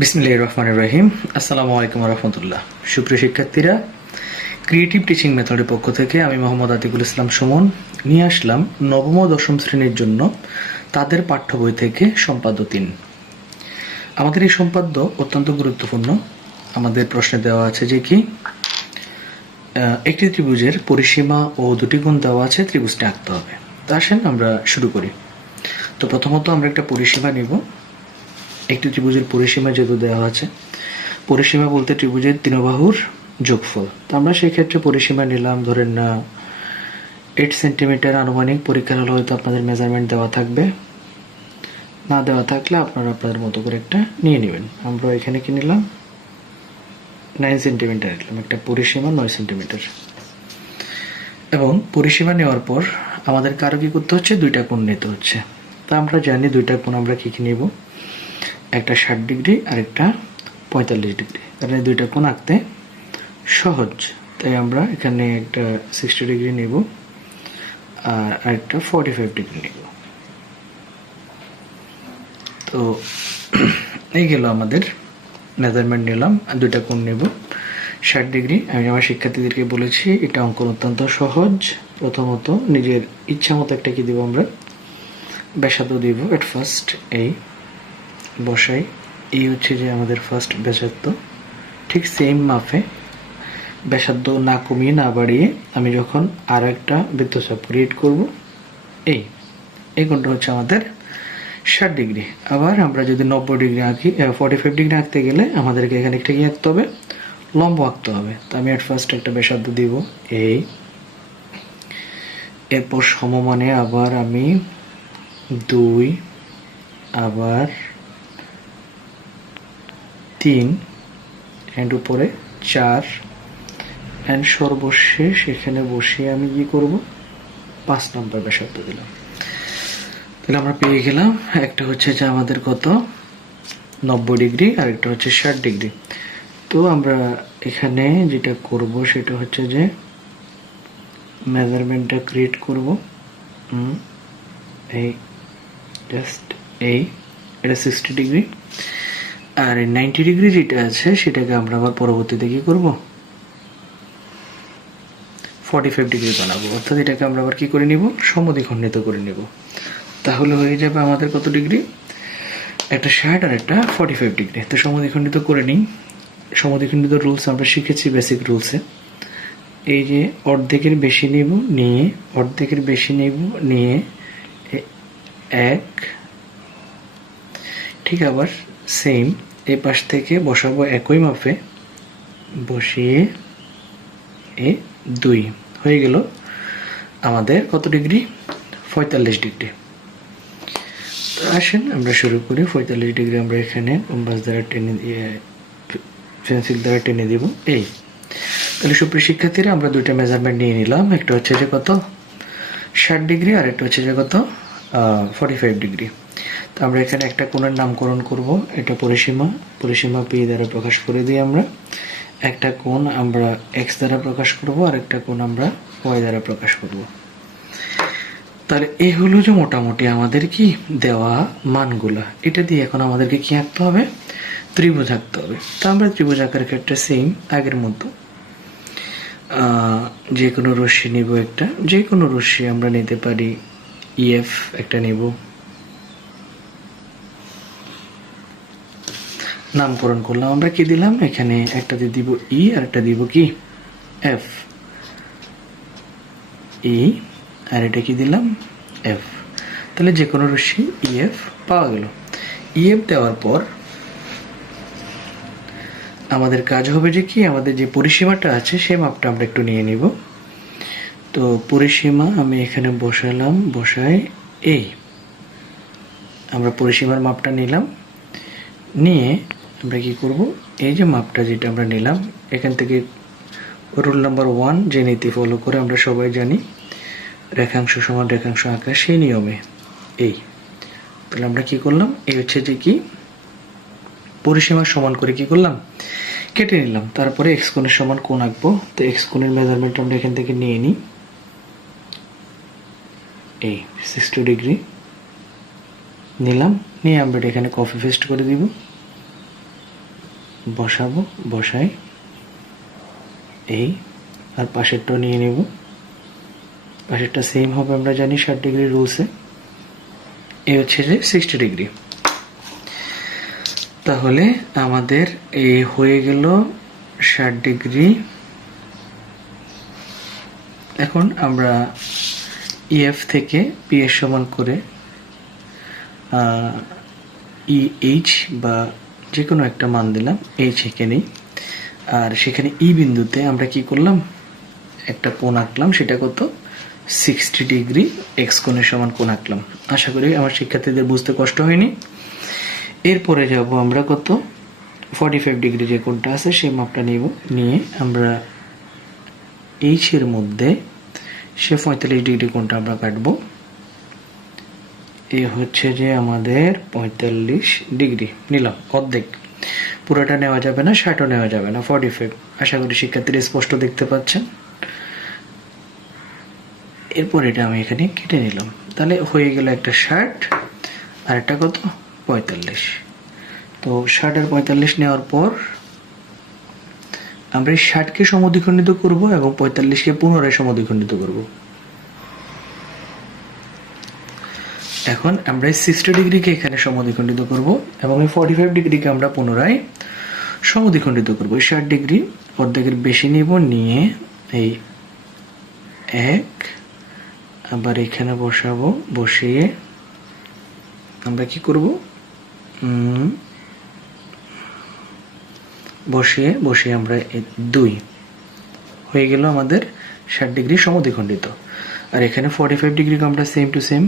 বিসমিল্লাহির রহমানির রহিম। আসসালামু আলাইকুম রহমতুল্লাহ। সুপ্রিয় শিক্ষার্থীরা, ক্রিয়েটিভ টিচিং মেথডের পক্ষ থেকে আমি মোহাম্মদ আতিকুল ইসলাম সুমন নিয়ে আসলাম নবম ও দশম শ্রেণীর জন্য তাদের পাঠ্য বই থেকে সম্পাদ্য ৩। আমাদের এই সম্পাদ্য অত্যন্ত গুরুত্বপূর্ণ। আমাদের প্রশ্নে দেওয়া আছে যে কি একটি ত্রিভুজের পরিসীমা ও দুটি কোণ দেওয়া আছে, ত্রিভুজটি আঁকতে হবে। তো আসেন আমরা শুরু করি। তো প্রথমত আমরা একটা পরিসীমা নিব। একটি ত্রিভুজের পরিসীমা যেহেতু দেওয়া আছে, পরিসীমা বলতে ত্রিভুজের তিন বাহুর যোগফল। তো আমরা সেই ক্ষেত্রে পরিসীমা নিলাম, ধরেন না 8 সেন্টিমিটার। আনুমানিক পরীক্ষার হলে হয়তো আপনাদের মেজারমেন্ট দেওয়া থাকবে, না দেওয়া থাকলে আপনারা আপনাদের মতো করে একটা নিয়ে নেবেন। আমরা এখানে কি নিলাম 9 সেন্টিমিটার নিলাম, একটা পরিসীমা 9 সেন্টিমিটার। এবং পরিসীমা নেওয়ার পর আমাদের কারো কি করতে হচ্ছে, দুইটা কোণ নিতে হচ্ছে। তা আমরা জানি দুইটা কোণ আমরা কি কি নেব, একটা 60 ডিগ্রি আর একটা 45 ডিগ্রি। তাহলে দুইটা কোণ আঁকতে সহজ, তাই আমরা এখানে একটা 60 ডিগ্রি নেব আর আরেকটা 45 ডিগ্রি নেব। তো এই গেল আমাদের মেজারমেন্ট নিলাম, আর দুইটা কোণ নেব 60 ডিগ্রি। আমি আমার শিক্ষার্থীদেরকে বলেছি এটা অঙ্কন অত্যন্ত সহজ। প্রথমত নিজের ইচ্ছা মতো একটা কি দিব, আমরা ব্যাসার্ধ দিব। এট ফার্স্ট এই বসাই, এই হচ্ছে যে আমাদের ফার্স্ট ব্যাসার্ধ। ঠিক সেম মাপে ব্যাসার্ধ না কমিয়ে না বাড়িয়ে আমি যখন আর একটা বৃত্তচাপ ক্রিয়েট করব, এই কোণটা হচ্ছে আমাদের 60 ডিগ্রি। আবার আমরা যদি 90 ডিগ্রি আঁকি, 45 ডিগ্রি আঁকতে গেলে আমাদেরকে এখানে একটা কি আঁকতে হবে, লম্ব আঁকতে হবে। তো আমি এট ফার্স্ট একটা ব্যাসার্ধ দিব এই, এরপর সমমানে আবার আমি 2, আবার 3, এন্ড উপরে 4, এন্ড সর্বশেষ এখানে বসিয়ে আমি কি করব, 5 নম্বর ব্যাসার্ধ দিলাম। তাহলে আমরা পেয়ে গেলাম একটা হচ্ছে যে আমাদের কত 90 ডিগ্রি আর একটা হচ্ছে 60 ডিগ্রি। তো আমরা এখানে যেটা করব সেটা হচ্ছে যে মেজারমেন্টটা ক্রিয়েট করব। এই জাস্ট এটা 60 ডিগ্রি, আর এই 90 ডিগ্রি যেটা আছে সেটাকে আমরা আবার পরবর্তীতে কি করব, 45 ডিগ্রি বানাবো। অর্থাৎ এটাকে আমরা আবার কি করে নিব, সমদ্বিখণ্ডিত করে নিব। তাহলে হয়ে যাবে আমাদের কত ডিগ্রি, একটা 60 আর একটা 45 ডিগ্রি। তো সমদ্বিখণ্ডিত করে নিই। সমদ্বিখণ্ডিত রুলস আমরা শিখেছি বেসিক রুলসে। এই যে অর্ধেকের বেশি নেব, নিয়ে অর্ধেকের বেশি নেব, নিয়ে 1, ঠিক আবার সেম এই পাশ থেকে বসাবো একই মাপে, বসিয়ে 2 হয়ে গেল আমাদের কত ডিগ্রি, 45 ডিগ্রি। তো আসেন আমরা শুরু করি। 45 ডিগ্রি আমরা এখানে কম্পাস দ্বারা টেনে দিয়ে, পেন্সিল দ্বারা টেনে দিব। তাহলে সুপ্রিয় শিক্ষার্থীরা, আমরা দুইটা মেজারমেন্ট নিয়ে নিলাম। একটা হচ্ছে যে কত 60 ডিগ্রি আর একটা হচ্ছে যে কত 45 ডিগ্রি। তো আমরা এখানে একটা কোণের নামকরণ করব, এটা পরিসীমা, পরিসীমা পি দ্বারা প্রকাশ করে দিই আমরা। একটা কোণ আমরা এক্স দ্বারা প্রকাশ করব আর একটা কোণ আমরা ওয়াই দ্বারা প্রকাশ করব। তাহলে এই হলো যে মোটামুটি আমাদের কি দেওয়া মানগুলা। এটা দিয়ে এখন আমাদেরকে কি আঁকতে হবে, ত্রিভুজ আঁকতে হবে। তো আমরা ত্রিভুজ আঁকার ক্ষেত্রে সেম আগের মতো যে কোনো রশ্মি নিব, একটা যে কোনো রশ্মি আমরা নিতে পারি। ইএফ একটা নেব, নামকরণ করলাম। আমরা কি দিলাম এখানে, একটাতে দিব ই আর একটা দিব কি এফ, ই আর এটা কি দিলাম এফ। তাহলে যে কোনো রশ্মি ইএফ পাওয়া গেল। ইএফ দেওয়ার পর আমাদের কাজ হবে যে কি, আমাদের যে পরিসীমাটা আছে সেই মাপটা আমরা একটু নিয়ে নিব। তো পরিসীমা আমি এখানে বসালাম, বসাই আমরা পরিসীমার মাপটা নিলাম। নিয়ে আমরা কি করব, এই যে মাপটা যেটা আমরা নিলাম এখান থেকে রুল নাম্বার 1 যে নীতি ফলো করে আমরা সবাই জানি, রেখাংশ সমান রেখাংশ আঁকা, সেই নিয়মে তাহলে আমরা কি করলাম, এই হচ্ছে যে কি পরিসীমা সমান করে কি করলাম, কেটে নিলাম। তারপরে এক্স কোণের সমান কোণ আঁকবো। তো এক্স কোণের মেজারমেন্ট আমরা এখান থেকে নিয়ে নিই, 60 ডিগ্রি নিলাম। নিয়ে আমরা এখানে কপি পেস্ট করে দিব। বসাবো, বসাই এই, আর পাশেরটাও নিয়ে নেব। পাশেরটা সেম হবে, আমরা জানি 60 ডিগ্রি রুলসে। এই হচ্ছে যে 60 ডিগ্রি। তাহলে আমাদের এই হয়ে গেল 60 ডিগ্রি। এখন আমরা ইএফ থেকে পি এর সমান করে এইচ বা যে কোনো একটা মান দিলাম, এইচ এখানেই। আর সেখানে ই বিন্দুতে আমরা কি করলাম, একটা কোণ আঁকলাম, সেটা কত 60 ডিগ্রি এক্স কোণের সমান কোণ আঁকলাম। আশা করি আমার শিক্ষার্থীদের বুঝতে কষ্ট হয়নি। এরপরে যাব আমরা কত 45 ডিগ্রি যে কোণটা আছে সেই মাপটা নিব, নিয়ে আমরা এইচ এর মধ্যে সে 45 ডিগ্রি কোণটা আমরা কাটবো। এই হচ্ছে যে আমাদের 45 ডিগ্রি নিলাম, অর্ধেক, পুরোটা নেওয়া যাবে না, 60ও নেওয়া যাবে না, 45। আশা করি শিক্ষার্থীরা স্পষ্ট দেখতে পাচ্ছেন। এরপর এটা আমি এখানে কেটে নিলাম, তাহলে হয়ে গেল একটা 60 আর একটা কত 45। তো 60 আর 45 নেওয়ার পর আমরা এই 60কে সমদ্বিখণ্ডিত করব এবং 45কে পুনরায় সমদ্বিখণ্ডিত করব। এখন আমরা এই 60 ডিগ্রিকে এখানে সমদ্বিখণ্ডিত করব এবং এই 45 ডিগ্রিকে আমরা পুনরায় সমদ্বিখণ্ডিত করব। এই 60 ডিগ্রি অর্ধেকের বেশি নিব, নিয়ে এই এক আবার এখানে বসাবো, বসিয়ে আমরা কি করব, বসিয়ে আমরা 2 হয়ে গেল আমাদের 60 ডিগ্রি সমদ্বিখণ্ডিত। আর এখানে 45 ডিগ্রিকে আমরা সেম টু সেম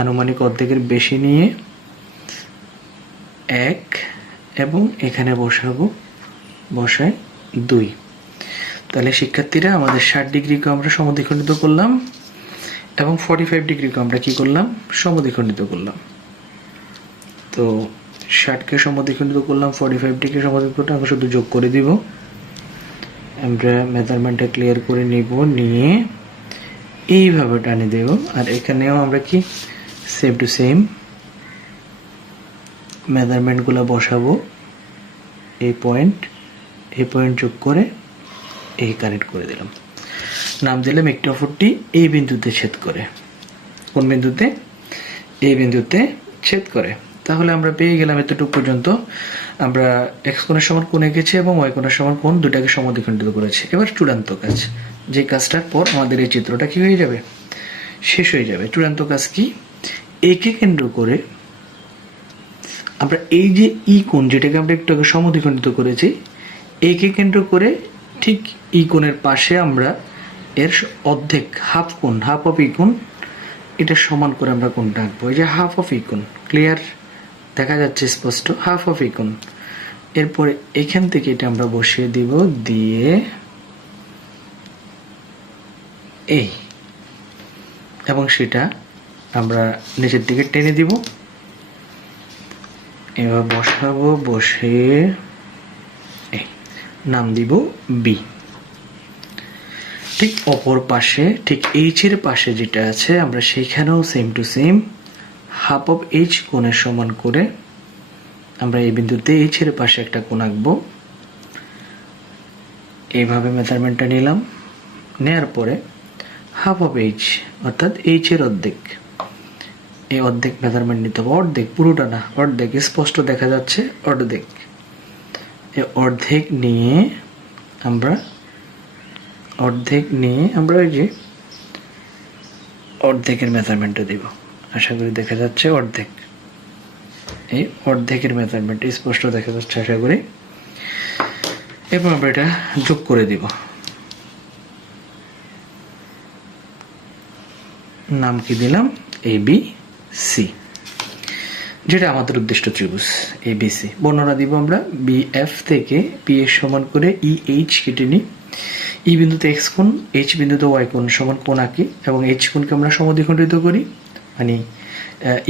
আনুমানিক অর্ধেকের বেশি নিয়ে 1 এবং এখানে বসাবো, বসায় 2। তাহলে শিক্ষার্থীরা আমাদের 60 ডিগ্রিকে আমরা সমদ্বিখণ্ডিত করলাম এবং 45 ডিগ্রিকে আমরা কি করলাম, সমদ্বিখণ্ডিত করলাম। তো 60কে সমদ্বিখণ্ডিত করলাম, 45 ডিগ্রি সমদ্বিখণ্ডিত, আমরা শুধু যোগ করে দিব। আমরা মেজারমেন্টটা ক্লিয়ার করে নিব, নিয়ে এইভাবে টানে দেব। আর এখানেও আমরা কি সেম টু সেম মেজারমেন্টগুলো বসাবো। এই পয়েন্ট যোগ করে এই কানেক্ট করে দিলাম, নাম দিলাম একটি অপরটি এই বিন্দুতে ছেদ করে। কোন বিন্দুতে? এই বিন্দুতে ছেদ করে। তাহলে আমরা পেয়ে গেলাম এতটুকু পর্যন্ত। আমরা এক্স কোণের সমান কোণ এঁকেছি এবং ওয়াই কোণের সমান কোণ দুটাকে সমদ্বিখণ্ডিত করেছি। এবার চূড়ান্ত কাজ, যে কাজটার পর আমাদের এই চিত্রটা কি হয়ে যাবে, শেষ হয়ে যাবে। চূড়ান্ত কাজ কি, একে কেন্দ্র করে আমরা এই যে ই কোণ যেটাকে আমরা একটু আগে সমদ্বিখণ্ডিত করেছি, একে কেন্দ্র করে ঠিক ই কোণের পাশে আমরা এর অর্ধেক, হাফ কোণ, হাফ অফ ই কোণ, এটা সমান করে আমরা কোণটা আঁকবো। এই যে হাফ অফ ই কোণ, ক্লিয়ার দেখা যাচ্ছে স্পষ্ট, হাফ অফ ই কোণ। এরপরে এখান থেকে এটা আমরা বসিয়ে দিব, দিয়ে এই, এবং সেটা আমরা নিচের দিকে টেনে দিব। এবার বসাবো, বসে এই নাম দিব বি। ঠিক অপর পাশে, ঠিক এইচ এর পাশে যেটা আছে আমরা সেইখানেও same to same half of H কোণের সমান করে আমরা এই বিন্দুতে এইচ এর পাশে একটা কোণ আঁকবো। এইভাবে মেজারমেন্টটা নিলাম, নেয়ার পরে হাফ অফ এইচ অর্থাৎ এইচ এর অর্ধেক, এই অর্ধেক মেজারমেন্ট নিতে হবে। অর্ধেক, পুরোটা না, অর্ধেক, স্পষ্ট দেখা যাচ্ছে অর্ধেক। এই অর্ধেক নিয়ে আমরা ওই যে অর্ধেকের মেজারমেন্টটা দিব। আশা করি দেখা যাচ্ছে অর্ধেক, এই অর্ধেকের মেজারমেন্ট স্পষ্ট দেখা যাচ্ছে আশা করি। এরপর আমরা এটা যোগ করে দিব, নাম কি দিলাম, এ বি সি, যেটা আমাদের উদ্দিষ্ট ত্রিভুজ এবিসি। বর্ণনা দিব আমরা বি এফ থেকে পি এর সমান করে ই এইচ কেটে নিই। ই বিন্দুতে এক্স কোণ, এইচ বিন্দুতে ওয়াই কোণ সমান কোণ আঁকি এবং এইচ কোণকে আমরা সমদ্বিখণ্ডিত করি, মানে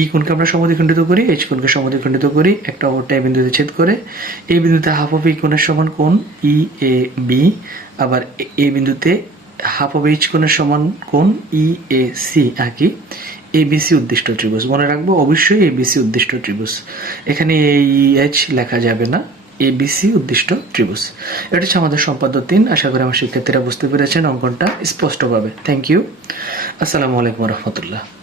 ই কোণকে আমরা সমদ্বিখণ্ডিত করি, এইচ কোণকে সমদ্বিখণ্ডিত করি, একটা অপরটা এই বিন্দুতে ছেদ করে। এই বিন্দুতে হাফ অফ ই কোণের সমান কোণ ই এ বি, আবার এই বিন্দুতে হাফ অফ এইচ কোণের সমান কোণ ই এ সি আঁকি। এবিসি উদ্দিষ্ট ত্রিভুজ মনে রাখবো, অবশ্যই এবিসি উদ্দিষ্ট ত্রিভুজ। এখানে এই এইচ লেখা যাবে না, ABC উদ্দিষ্ট ত্রিভুজ। এটা হচ্ছে আমাদের সম্পাদ্য 3। আশা করি আমার শিক্ষার্থীরা বুঝতে পেরেছেন অঙ্কনটা স্পষ্টভাবে। Thank you. আসসালামু আলাইকুম রহমতুল্লাহ।